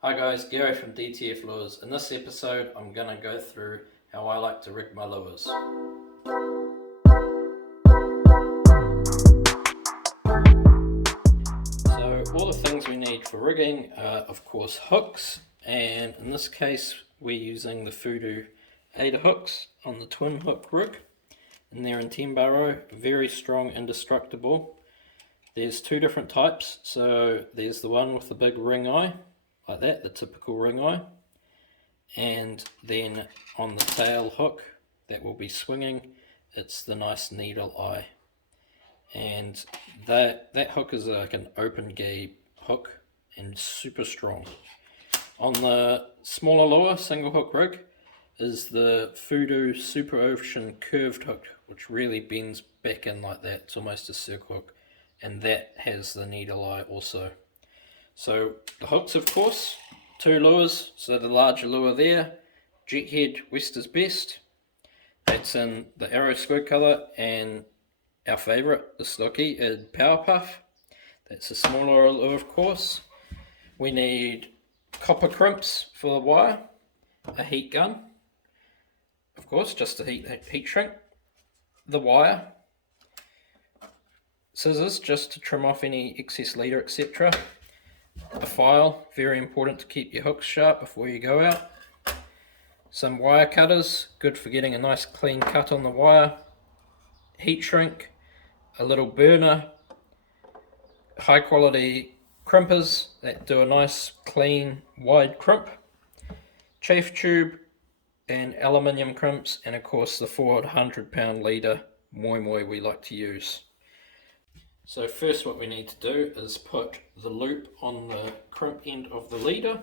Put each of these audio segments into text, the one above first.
Hi guys, Gary from DTF Lures. In this episode I'm going to go through how I like to rig my lures. So all the things we need for rigging are of course hooks, and in this case we're using the Voodoo 8 hooks on the twin hook rig, and they're in 10 barrow, very strong, indestructible. There's two different types, so there's the one with the big ring eye, like that, the typical ring eye, and then on the tail hook that will be swinging, it's the nice needle eye, and that hook is like an open gay hook and super strong. On the smaller lure single hook rig is the Voodoo Super Ocean curved hook, which really bends back in like that. It's almost a circle hook, and that has the needle eye also. So the hooks, of course, two lures. So the larger lure there, Jet Head Wester's Best, that's in the arrow squid colour, and our favourite, the Stocky, is Power Puff. That's a smaller lure, of course. We need copper crimps for the wire, a heat gun, of course, just to heat shrink the wire, scissors just to trim off any excess leader, etc. A file, very important to keep your hooks sharp before you go out. Some wire cutters, good for getting a nice clean cut on the wire. Heat shrink, a little burner, high quality crimpers that do a nice clean wide crimp, chafe tube and aluminium crimps, and of course the 400-pound leader moi moi we like to use. So first what we need to do is put the loop on the crimp end of the leader.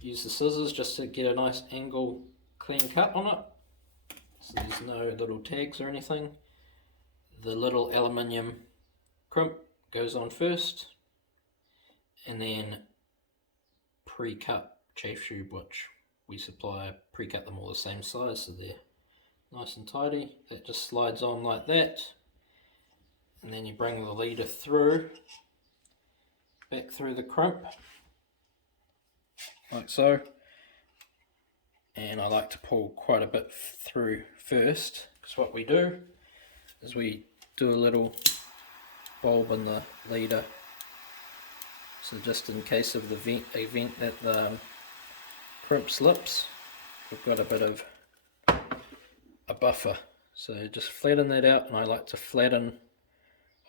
Use the scissors just to get a nice angle clean cut on it, so there's no little tags or anything. The little aluminium crimp goes on first, and then pre-cut chafe tube, which we supply, pre-cut them all the same size so they're nice and tidy. That just slides on like that, and then you bring the leader through, back through the crimp like so, and I like to pull quite a bit through first, because what we do is we do a little bulb in the leader, so just in case of the event that the crimp slips, we've got a bit of a buffer. So just flatten that out, and I like to flatten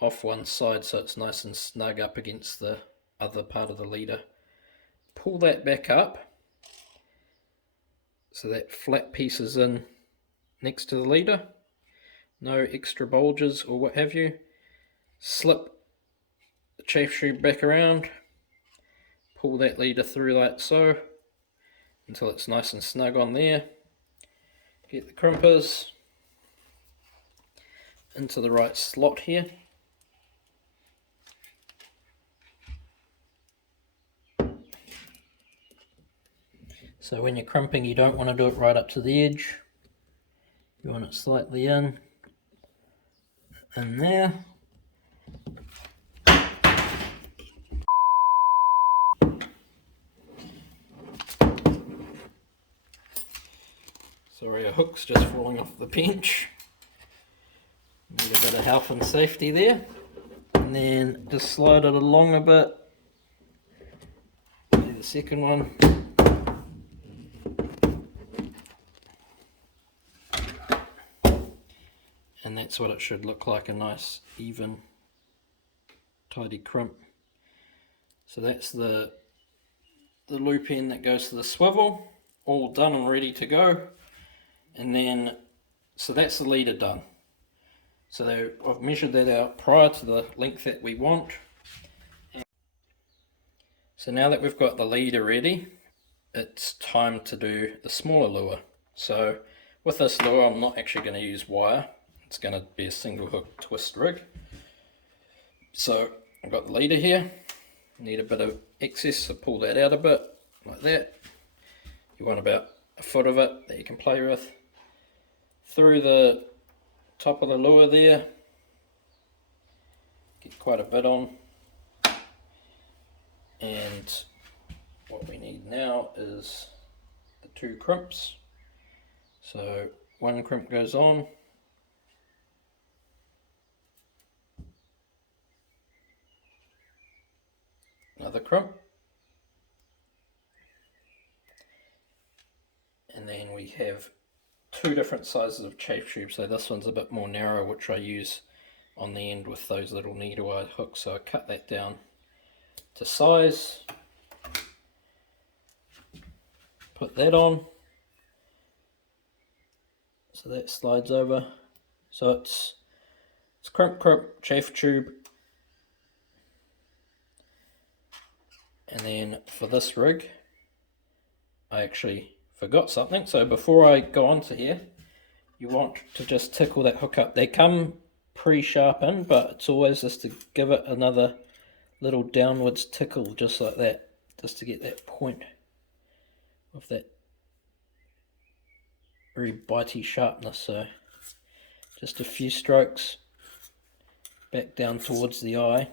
off one side so it's nice and snug up against the other part of the leader. Pull that back up so that flat piece is in next to the leader, no extra bulges or what have you. Slip the chafe tube back around, pull that leader through like so until it's nice and snug on there. Get the crimpers into the right slot here. So when you're crimping, you don't want to do it right up to the edge. You want it slightly in there. Sorry, our hook's just falling off the bench. Need a bit of health and safety there. And then just slide it along a bit. Do the second one. And that's what it should look like, a nice, even, tidy crimp. So that's the loop end that goes to the swivel, all done and ready to go. And then, so that's the leader done. So I've measured that out prior to the length that we want. So now that we've got the leader ready, it's time to do the smaller lure. So with this lure, I'm not actually going to use wire. It's going to be a single hook twist rig. So I've got the leader here. Need a bit of excess, so pull that out a bit, like that. You want about a foot of it that you can play with. Through the top of the lure there, get quite a bit on, and what we need now is the 2 crimps. So 1 crimp goes on, another crimp, and then we have 2 different sizes of chafe tube. So this one's a bit more narrow, which I use on the end with those little needle eye hooks. So I cut that down to size, put that on, so that slides over. So it's crimp, chafe tube, and then for this rig I actually forgot something. So before I go on to here, you want to just tickle that hook up. They come pre-sharpened, but it's always just to give it another little downwards tickle, just like that, just to get that point of that very bitey sharpness. So just a few strokes back down towards the eye,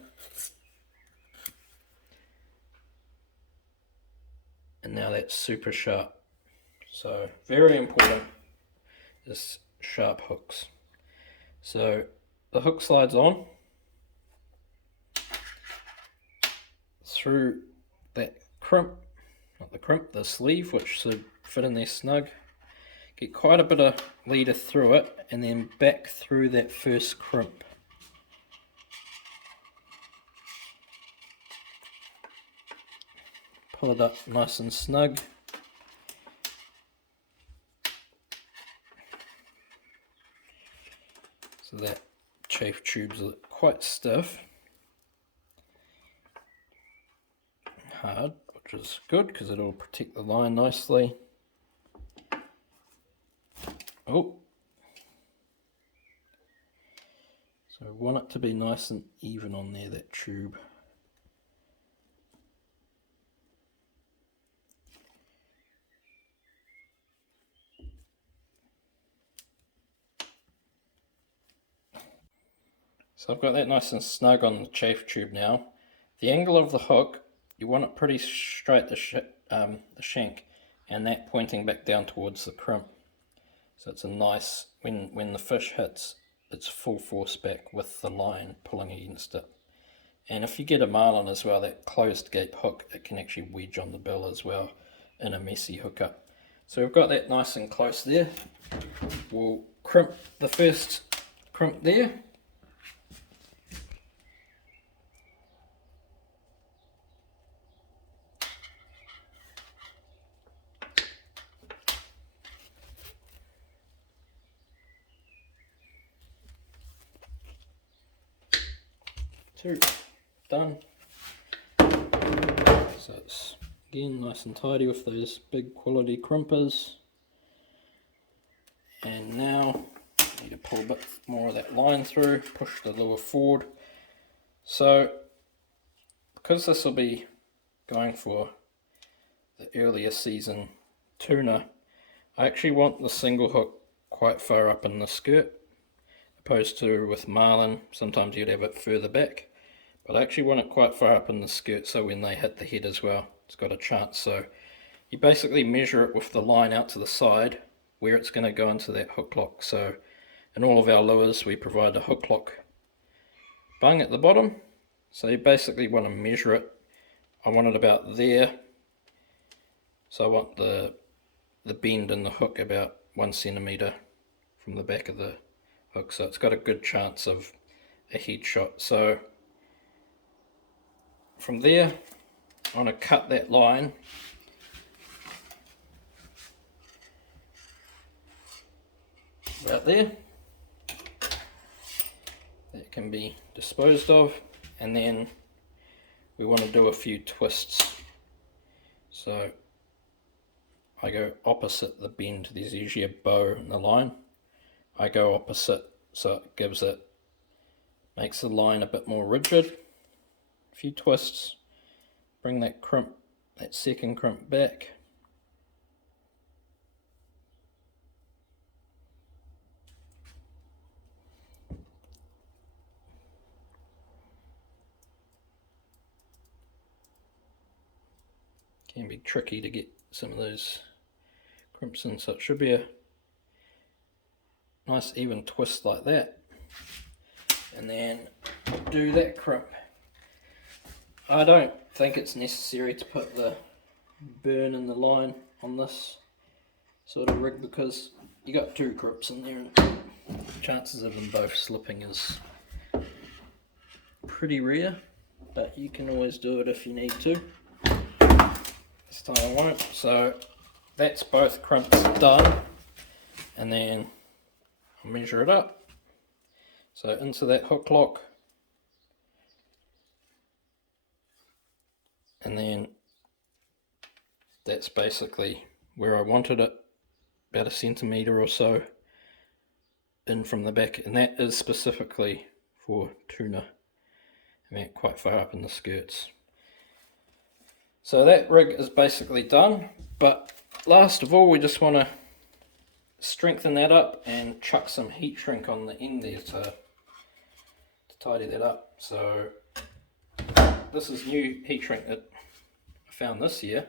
and now that's super sharp. So very important is sharp hooks. So the hook slides on through that crimp, not the crimp, the sleeve, which should fit in there snug. Get quite a bit of leader through it, and then back through that first crimp. Pull it up nice and snug. So that chafe tube's quite stiff, hard, which is good because it'll protect the line nicely. Oh, so I want it to be nice and even on there, that tube. So I've got that nice and snug on the chafe tube now. The angle of the hook, you want it pretty straight, the shank, and that pointing back down towards the crimp. So it's a nice, when the fish hits, it's full force back with the line pulling against it. And if you get a marlin as well, that closed gape hook, it can actually wedge on the bill as well in a messy hookup. So we've got that nice and close there. We'll crimp the first crimp there. Two, done. So it's again nice and tidy with those big quality crimpers. And now I need to pull a bit more of that line through, push the lure forward. So because this will be going for the earlier season tuna, I actually want the single hook quite far up in the skirt, opposed to with marlin, sometimes you'd have it further back. But I actually want it quite far up in the skirt so when they hit the head as well, it's got a chance. So you basically measure it with the line out to the side where it's going to go into that hook lock. So in all of our lures we provide a hook lock bung at the bottom. So you basically want to measure it. I want it about there. So I want the bend in the hook about 1 centimetre from the back of the hook. So it's got a good chance of a head shot. So from there, I want to cut that line about there. That can be disposed of, and then we want to do a few twists. So I go opposite the bend. There's usually a bow in the line. I go opposite, so it makes the line a bit more rigid. A few twists, bring that crimp, that second crimp back. can be tricky to get some of those crimps in, so it should be a nice even twist like that, and then do that crimp. I don't think it's necessary to put the burn in the line on this sort of rig because you got two crimps in there and chances of them both slipping is pretty rare, but you can always do it if you need to. This time I won't. So that's both crimps done, and then I'll measure it up. So into that hook lock, and then that's basically where I wanted it, about 1 centimetre or so in from the back, and that is specifically for tuna. I mean, quite far up in the skirts. So that rig is basically done, but last of all we just want to strengthen that up and chuck some heat shrink on the end there to tidy that up. So this is new heat shrink that I found this year,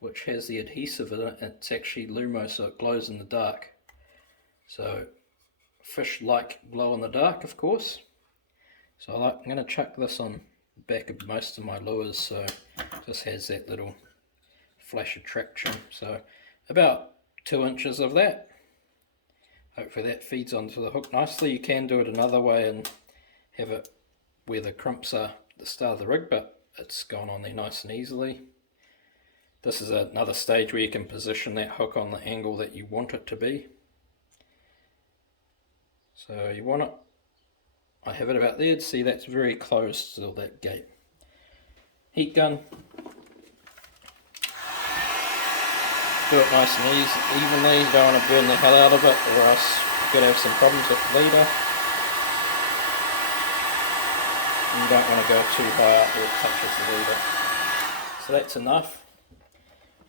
which has the adhesive in it. It's actually Lumo, so it glows in the dark. So fish like glow in the dark, of course. So I'm going to chuck this on the back of most of my lures, so it just has that little flash attraction. So about 2 inches of that. Hopefully that feeds onto the hook nicely. You can do it another way and have it where the crimps are at the start of the rig, but it's gone on there nice and easily. This is another stage where you can position that hook on the angle that you want it to be. So you want it, I have it about there. See, that's very close to that gate. Heat gun. Do it nice and evenly. You don't want to burn the hell out of it, or else you're going to have some problems with the leader. You don't want to go too hard or it touches the leader. So that's enough.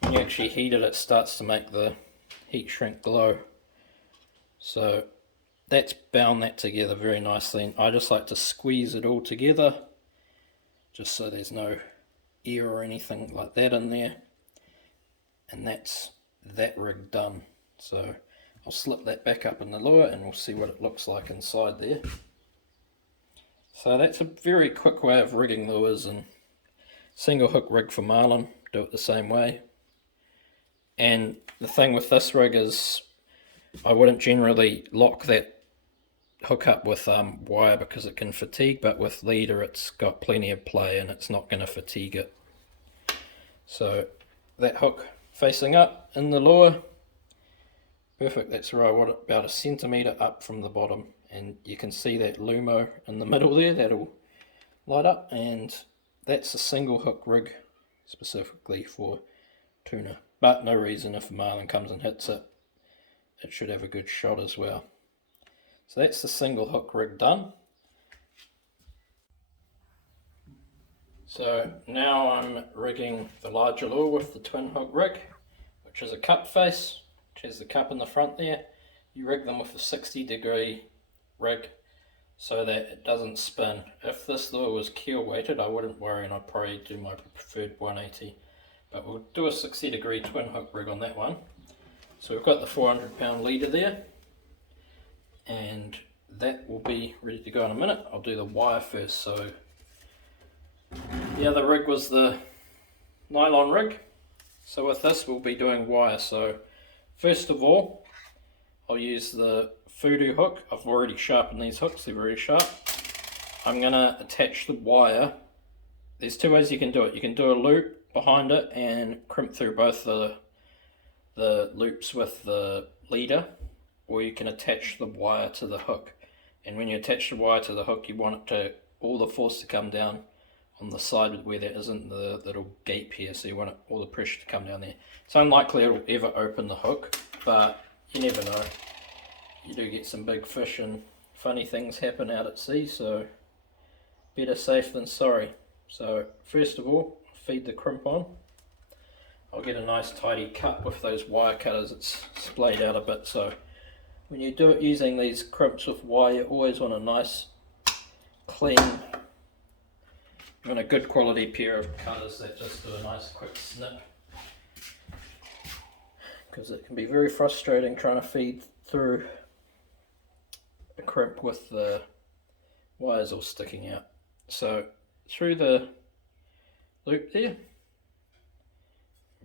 When you actually heat it, it starts to make the heat shrink glow. So that's bound that together very nicely, and I just like to squeeze it all together just so there's no air or anything like that in there, and that's that rig done. So I'll slip that back up in the lure and we'll see what it looks like inside there. So that's a very quick way of rigging lures, and single hook rig for marlin, do it the same way. And the thing with this rig is I wouldn't generally lock that hook up with wire because it can fatigue, but with leader it's got plenty of play and it's not going to fatigue it. So that hook facing up in the lure, perfect. That's where I want it, about 1 centimetre up from the bottom, and you can see that Lumo in the middle there, that'll light up, and that's a single hook rig specifically for tuna, but no reason if a marlin comes and hits it, it should have a good shot as well. So that's the single hook rig done. So now I'm rigging the larger lure with the twin hook rig, which is a cup face, which has the cup in the front there. You rig them with a 60-degree rig so that it doesn't spin. If this lure was keel weighted, I wouldn't worry, and I'd probably do my preferred 180. But we'll do a 60-degree twin hook rig on that one. So we've got the 400-pound leader there, and that will be ready to go in a minute. I'll do the wire first. So the other rig was the nylon rig, so with this we'll be doing wire. So first of all, I'll use the voodoo hook. I've already sharpened these hooks, they're very sharp. I'm going to attach the wire. There's two ways you can do it. You can do a loop behind it and crimp through both the loops with the leader, or you can attach the wire to the hook. And when you attach the wire to the hook, you want it to, all the force to come down on the side where there isn't the little gap here, so you want all the pressure to come down there. It's unlikely it'll ever open the hook, but you never know. You do get some big fish and funny things happen out at sea, so better safe than sorry. So first of all, feed the crimp on. I'll get a nice tidy cut with those wire cutters. It's splayed out a bit, so when you do it using these crimps with wire, you always want a nice clean and a good quality pair of cutters that just do a nice quick snip because it can be very frustrating trying to feed through a crimp with the wires all sticking out. So through the loop there,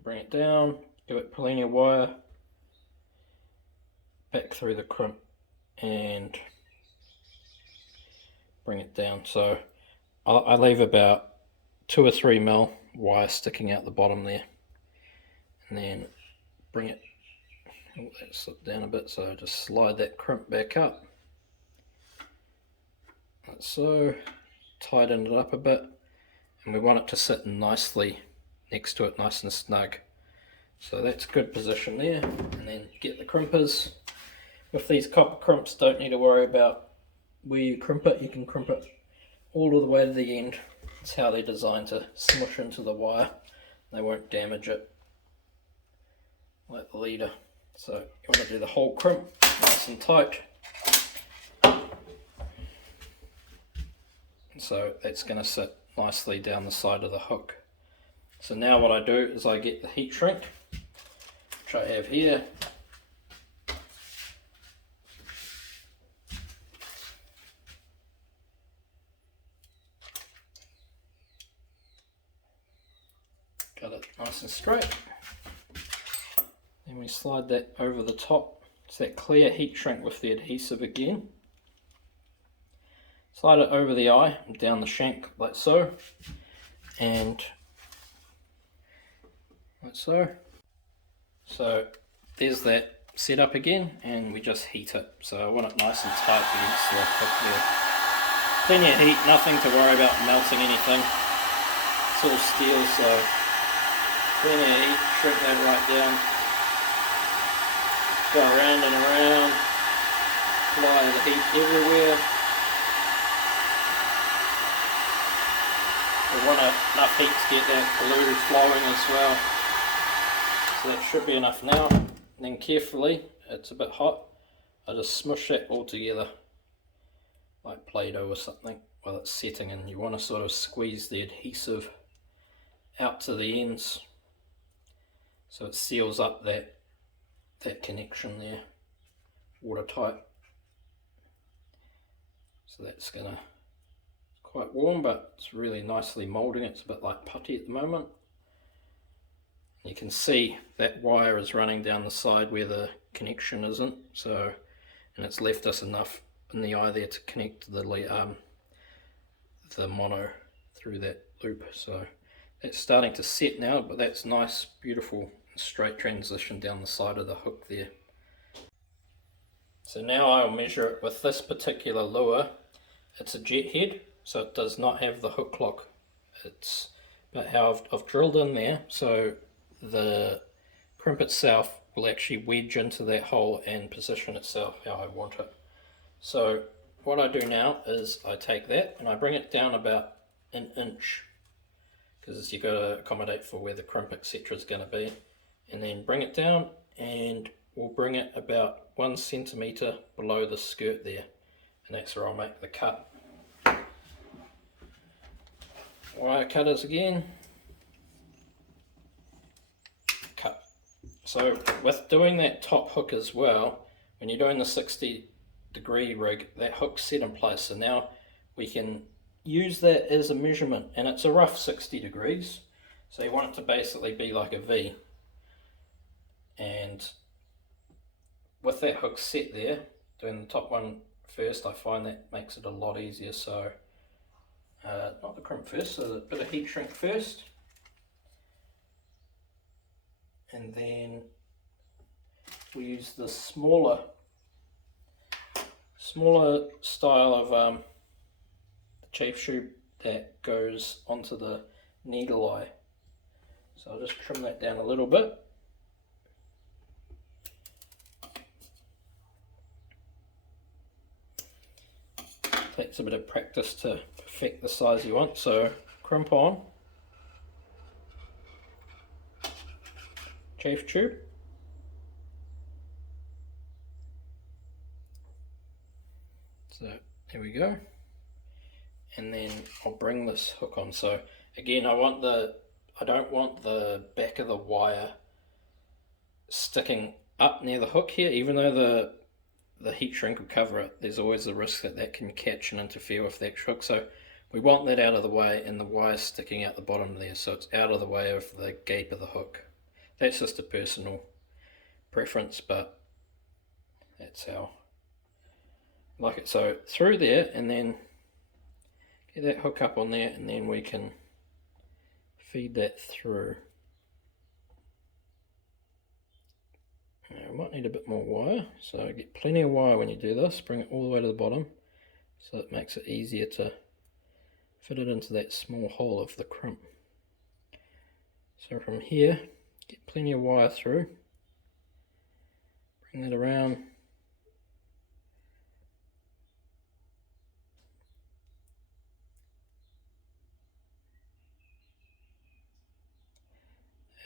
bring it down, give it plenty of wire, back through the crimp and bring it down. So I leave about 2 or 3 mil wire sticking out the bottom there, and then bring it, let it slip down a bit, so just slide that crimp back up like so, tighten it up a bit, and we want it to sit nicely next to it, nice and snug. So that's a good position there. And then get the crimpers. With these copper crimps, don't need to worry about where you crimp it. You can crimp it all the way to the end. It's how they're designed to smush into the wire. They won't damage it like the leader. So you want to do the whole crimp nice and tight. So that's going to sit nicely down the side of the hook. So now what I do is I get the heat shrink, which I have here. Got it nice and straight. Then we slide that over the top. It's that clear heat shrink with the adhesive again. Slide it over the eye and down the shank like so, and like so. So there's that set up again, and we just heat it. So I want it nice and tight against the hook there. Plenty of heat, nothing to worry about melting anything. It's all steel, so plenty of heat, shrink that right down. Go around and around, apply the heat everywhere. We want enough heat to get that glue flowing as well. So that should be enough now. And then carefully, it's a bit hot, I just smush that all together like Play-Doh or something while it's setting, and you want to sort of squeeze the adhesive out to the ends so it seals up that connection there, watertight. So that's gonna, quite warm, but it's really nicely moulding. It's a bit like putty at the moment. You can see that wire is running down the side where the connection isn't, so, and it's left us enough in the eye there to connect the mono through that loop. So it's starting to set now, but that's nice, beautiful, straight transition down the side of the hook there. So now I'll measure it with this particular lure. It's a jet head, so it does not have the hook lock. It's about how I've drilled in there, so the crimp itself will actually wedge into that hole and position itself how I want it. So what I do now is I take that and I bring it down about an inch, because you've got to accommodate for where the crimp etc is going to be, and then bring it down, and we'll bring it about 1 centimetre below the skirt there, and that's where I'll make the cut. Wire cutters again, cut. So with doing that top hook as well, when you're doing the 60-degree rig, that hook's set in place, so now we can use that as a measurement, and it's a rough 60 degrees, so you want it to basically be like a V. And with that hook set there, doing the top one first, I find that makes it a lot easier. So not the crimp first, so a bit of heat shrink first, and then we use the smaller style of chafe tube that goes onto the needle eye. So I'll just trim that down a little bit. Takes a bit of practice to perfect the size you want. So crimp on, chafe tube, so there we go, and then I'll bring this hook on. So again, I don't want the back of the wire sticking up near the hook here, even though the heat shrink will cover it, there's always the risk that that can catch and interfere with that hook. So we want that out of the way, and the wire sticking out the bottom there, so it's out of the way of the gape of the hook. That's just a personal preference, but that's how I like it. So through there, and then get that hook up on there, and then we can feed that through. Now, we might need a bit more wire, so get plenty of wire when you do this. Bring it all the way to the bottom, so it makes it easier to fit it into that small hole of the crimp. So from here, get plenty of wire through, bring that around,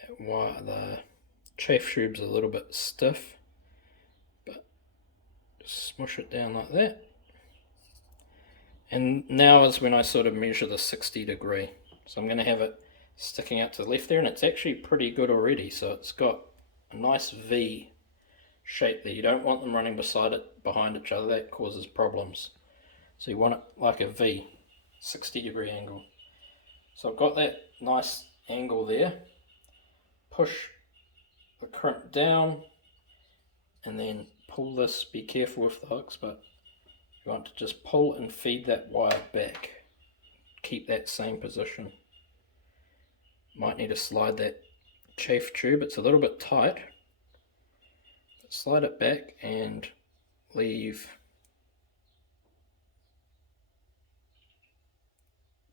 that wire, the chafe tube's a little bit stiff, but just smush it down like that. And now is when I sort of measure the 60 degree. So I'm going to have it sticking out to the left there, and it's actually pretty good already. So it's got a nice V shape there. You don't want them running behind each other. That causes problems. So you want it like a V, 60 degree angle. So I've got that nice angle there. Push the crimp down and then pull this. Be careful with the hooks, but you want to just pull and feed that wire back. Keep that same position. Might need to slide that chafe tube. It's a little bit tight. Slide it back and leave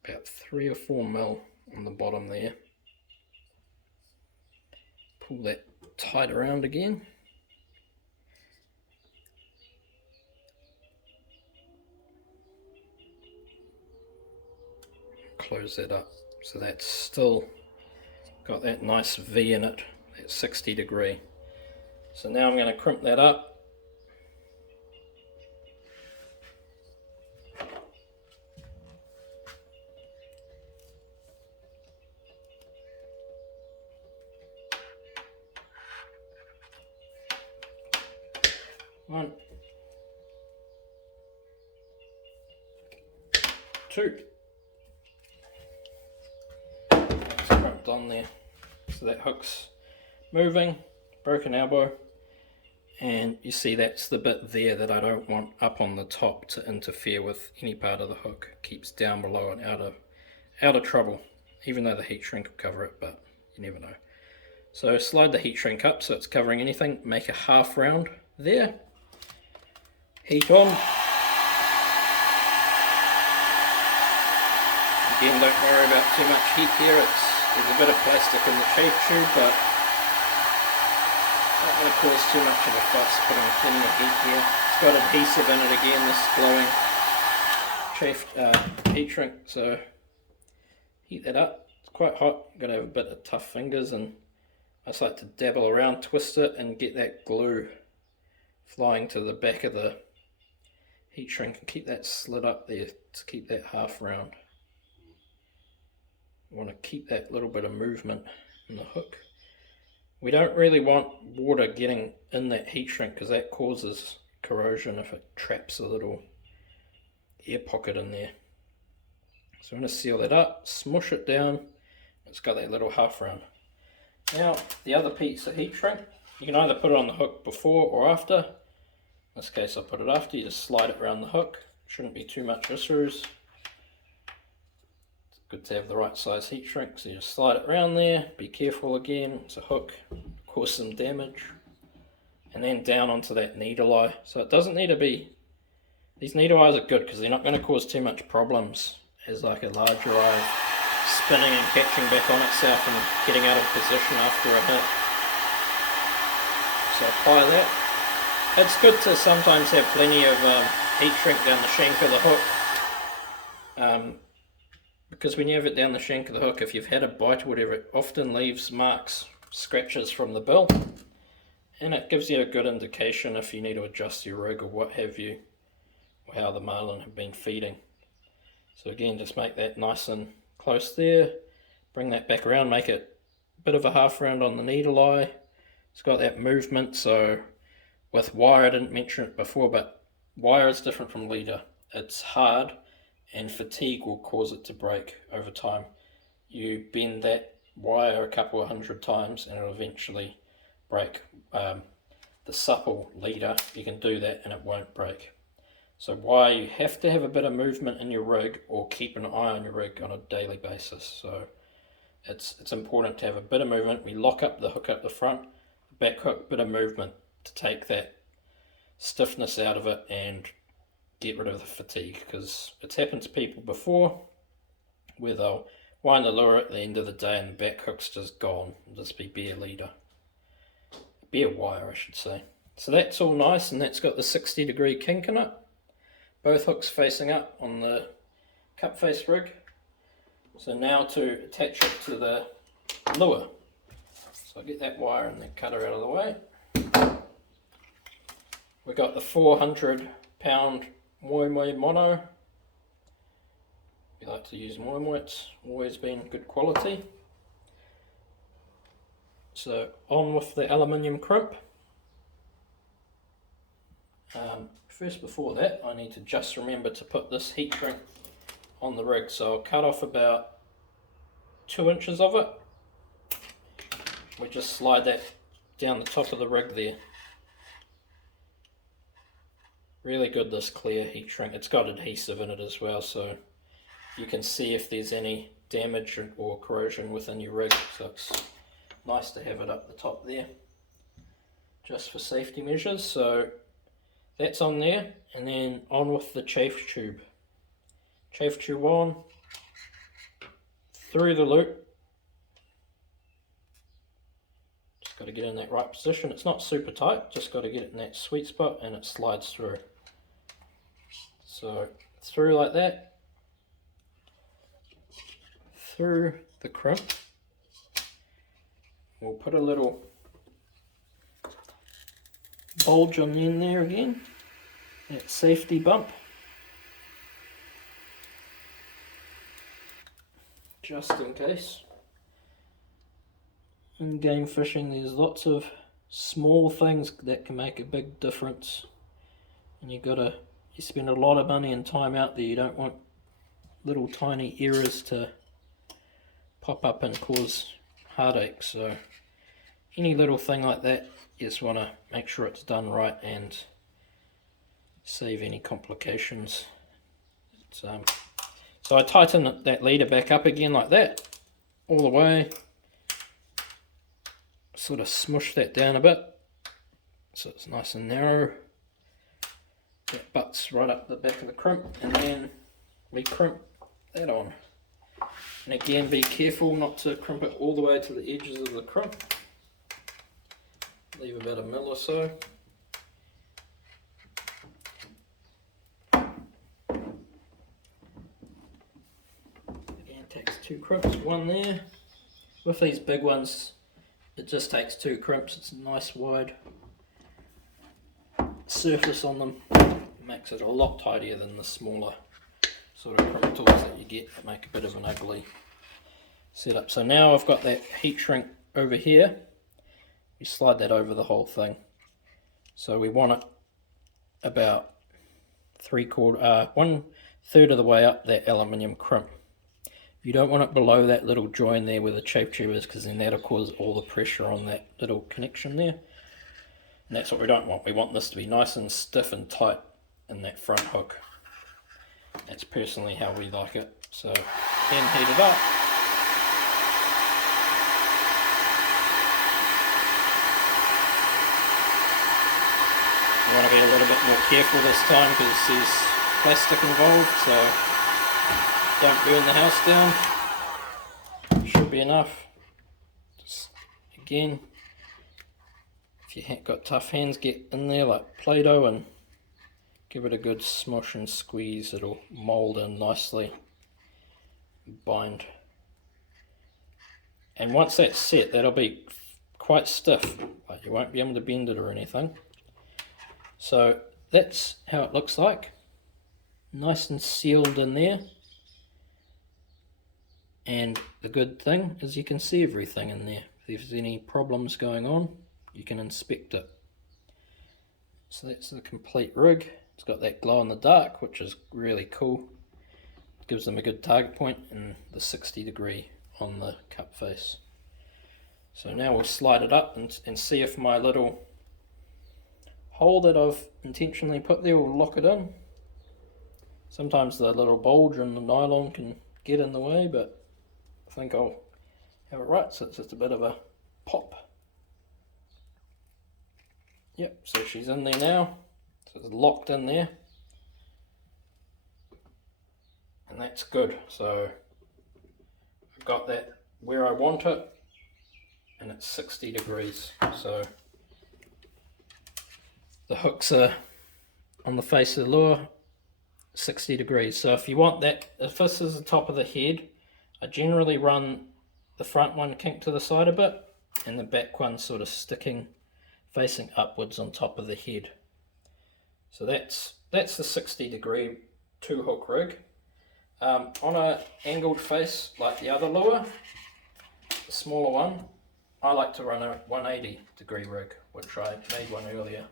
about 3 or 4 mil on the bottom there. Pull that tight around again. Close that up, so that's still got that nice V in it, that 60 degree. So now I'm going to crimp that up. One, two. It's crimped on there. So that hook's moving, broken elbow, and you see that's the bit there that I don't want up on the top to interfere with any part of the hook. Keeps down below and out of trouble, even though the heat shrink will cover it, but you never know. So slide the heat shrink up so it's covering anything. Make a half round there. Heat on. Again, don't worry about too much heat here. There's a bit of plastic in the chafe tube, but not going to cause too much of a fuss. Putting plenty of heat here. It's got adhesive in it again, this glowing chafe heat shrink. So heat that up. It's quite hot. You've got to have a bit of tough fingers, and I just like to dabble around, twist it, and get that glue flying to the back of the heat shrink and keep that slid up there to keep that half round. You want to keep that little bit of movement in the hook. We don't really want water getting in that heat shrink because that causes corrosion if it traps a little air pocket in there. So I'm going to seal that up, smush it down. It's got that little half round. Now the other piece of heat shrink, you can either put it on the hook before or after. In this case I'll put it after. You just slide it around the hook. Shouldn't be too much issues. It's good to have the right size heat shrink, so you just slide it around there. Be careful again, it's a hook, cause some damage. And then down onto that needle eye. So it doesn't need to be, these needle eyes are good because they're not going to cause too much problems as like a larger eye spinning and catching back on itself and getting out of position after a hit. So apply that. It's good to sometimes have plenty of heat shrink down the shank of the hook, because when you have it down the shank of the hook, if you've had a bite or whatever, it often leaves marks, scratches from the bill, and it gives you a good indication if you need to adjust your rig or what have you, or how the marlin have been feeding. So again, just make that nice and close there, bring that back around, make it a bit of a half round on the needle eye, It's got that movement. So with wire, I didn't mention it before, but wire is different from leader. It's hard, and fatigue will cause it to break over time. You bend that wire a couple of hundred times and it'll eventually break. The supple leader, you can do that and it won't break. So wire, you have to have a bit of movement in your rig, or keep an eye on your rig on a daily basis. So it's important to have a bit of movement. We lock up the hook up the front, back hook, bit of movement to take that stiffness out of it and get rid of the fatigue, because it's happened to people before where they'll wind the lure at the end of the day and the back hook's just gone. It'll just be bare leader. Bare wire, I should say. So that's all nice, and that's got the 60-degree kink in it. Both hooks facing up on the cup face rig. So now to attach it to the lure. So I get that wire and the cutter out of the way. We got the 400-pound Moi Moi mono. We like to use Moi Moi, it's always been good quality. So on with the aluminium crimp. First, before that, I need to just remember to put this heat shrink on the rig. So I'll cut off about 2 inches of it. We just slide that down the top of the rig there. Really good, this clear heat shrink. It's got adhesive in it as well, so you can see if there's any damage or corrosion within your rig. So it's nice to have it up the top there, just for safety measures. So that's on there, and then on with the chafe tube. Chafe tube on, through the loop. Just got to get in that right position. It's not super tight, just got to get it in that sweet spot and it slides through. So through like that, through the crimp. We'll put a little bulge on the end there again, that safety bump, just in case. In game fishing, there's lots of small things that can make a big difference, and you spend a lot of money and time out there. You don't want little tiny errors to pop up and cause heartache. So any little thing like that, you just want to make sure it's done right and save any complications. So I tighten that leader back up again like that, all the way. Sort of smush that down a bit so it's nice and narrow. That butts right up the back of the crimp, and then we crimp that on. And again, be careful not to crimp it all the way to the edges of the crimp. Leave about 1 mil or so. Again, takes 2 crimps, one there. With these big ones, it just takes 2 crimps. It's a nice wide surface on them. It makes it a lot tidier than the smaller sort of crimp tools that you get that make a bit of an ugly setup. So now I've got that heat shrink over here. We slide that over the whole thing. So we want it about 1/3 of the way up that aluminium crimp. You don't want it below that little join there where the chafe tube is, because then that'll cause all the pressure on that little connection there. And that's what we don't want. We want this to be nice and stiff and tight in that front hook. That's personally how we like it. So again, heat it up. You want to be a little bit more careful this time because there's plastic involved, so don't burn the house down. Should be enough. Just again, if you got tough hands, get in there like Play-Doh and give it a good smush and squeeze. It'll mold in nicely, bind. And once that's set, that'll be quite stiff. Like, you won't be able to bend it or anything. So that's how it looks like. Nice and sealed in there. And the good thing is you can see everything in there. If there's any problems going on, you can inspect it. So that's the complete rig. It's got that glow in the dark, which is really cool. It gives them a good target point, and the 60° on the cup face. So now we'll slide it up and see if my little hole that I've intentionally put there will lock it in. Sometimes the little bulge in the nylon can get in the way, but I think I'll have it right, so it's just a bit of a pop. Yep, so she's in there now, so it's locked in there, and that's good. So I've got that where I want it, and it's 60°. So the hooks are on the face of the lure, 60°. So if you want that, if this is the top of the head, I generally run the front one kinked to the side a bit, and the back one sort of sticking, facing upwards on top of the head. So that's the 60° 2-hook rig. On a angled face like the other lure, the smaller one, I like to run a 180° rig, which I made one earlier,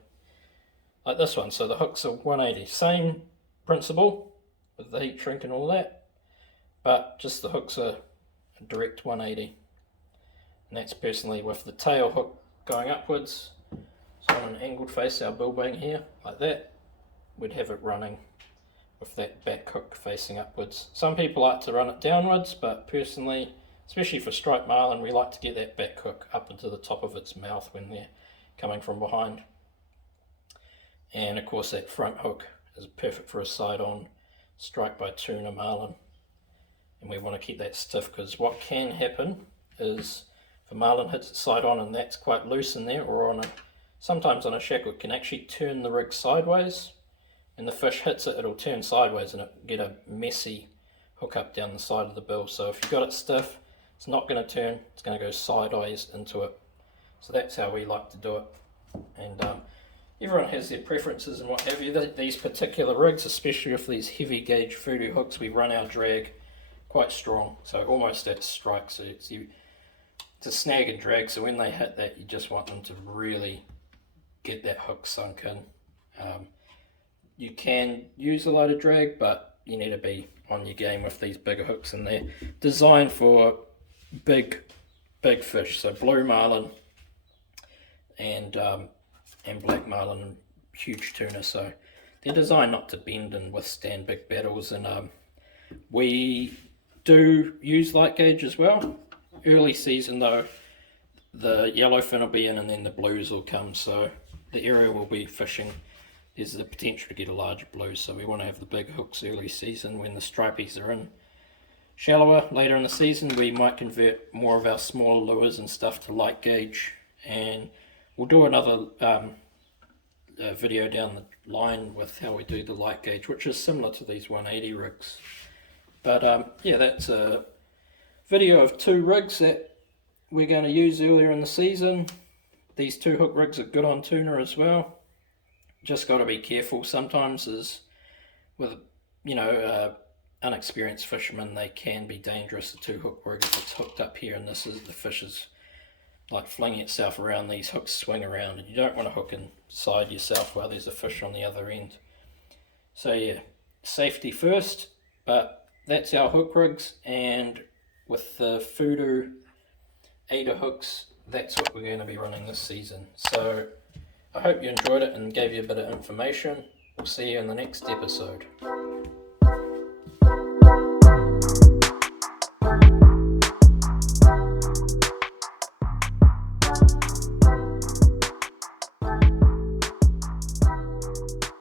like this one. So the hooks are 180, same principle with the heat shrink and all that, but just the hooks are a direct 180, and that's personally with the tail hook going upwards. So on an angled face, our bill bang here, like that, we'd have it running with that back hook facing upwards. Some people like to run it downwards, but personally, especially for striped marlin, we like to get that back hook up into the top of its mouth when they're coming from behind. And of course that front hook is perfect for a side-on strike by tuna marlin. And we want to keep that stiff, because what can happen is if a marlin hits it side-on and that's quite loose in there, or sometimes on a shackle, it can actually turn the rig sideways, and the fish hits it, it'll turn sideways and it'll get a messy hook up down the side of the bill. So if you've got it stiff, it's not going to turn, it's going to go sideways into it. So that's how we like to do it. And everyone has their preferences and what have you. These particular rigs, especially with these heavy gauge voodoo hooks, we run our drag quite strong, so almost at strike. So it's a snag and drag, so when they hit that, you just want them to really get that hook sunk in. You can use a load of drag, but you need to be on your game with these bigger hooks, and they're designed for big fish, so blue marlin and black marlin and huge tuna. So they're designed not to bend and withstand big battles. And we do use light gauge as well. Early season though, the yellowfin will be in, and then the blues will come. So the area we'll be fishing, there's the potential to get a larger blue, so we want to have the big hooks early season. When the stripies are in shallower later in the season, we might convert more of our smaller lures and stuff to light gauge, and we'll do another video down the line with how we do the light gauge, which is similar to these 180 rigs. But yeah, that's a video of 2 rigs that we're going to use earlier in the season. These 2-hook rigs are good on tuna as well. Just got to be careful sometimes, is with unexperienced fishermen, they can be dangerous. The 2-hook rig, if it's hooked up here and the fish is like flinging itself around, these hooks swing around, and you don't want to hook inside yourself while there's a fish on the other end. So yeah, safety first. But that's our hook rigs, and with the Voodoo 8 hooks, that's what we're going to be running this season. So I hope you enjoyed it and gave you a bit of information. We'll see you in the next episode.